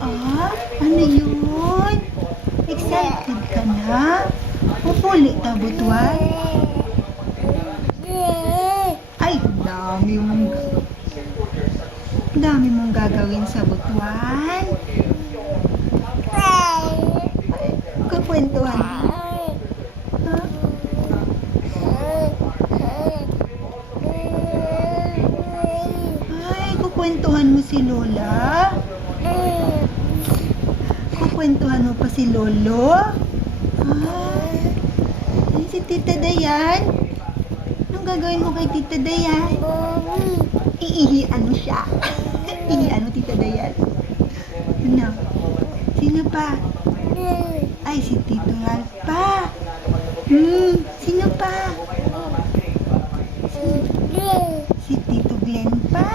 Ah, ano yun? Excited ka na? Pupuli ta, Butuan? Ay, dami mong gagawin sa Butuan. Kukwentuhan mo. Ha? Ay, kukwentuhan mo si Lola? Kukwentuhan mo pa si Lolo? Ay, si Tita Dayan? Anong gagawin mo kay Tita Dayan? Iihian mo siya. Iihian mo Tita Dayan. Ano? Sino pa? Ay, si Tito Ralph pa. Sino pa? Si Tito Glenn pa.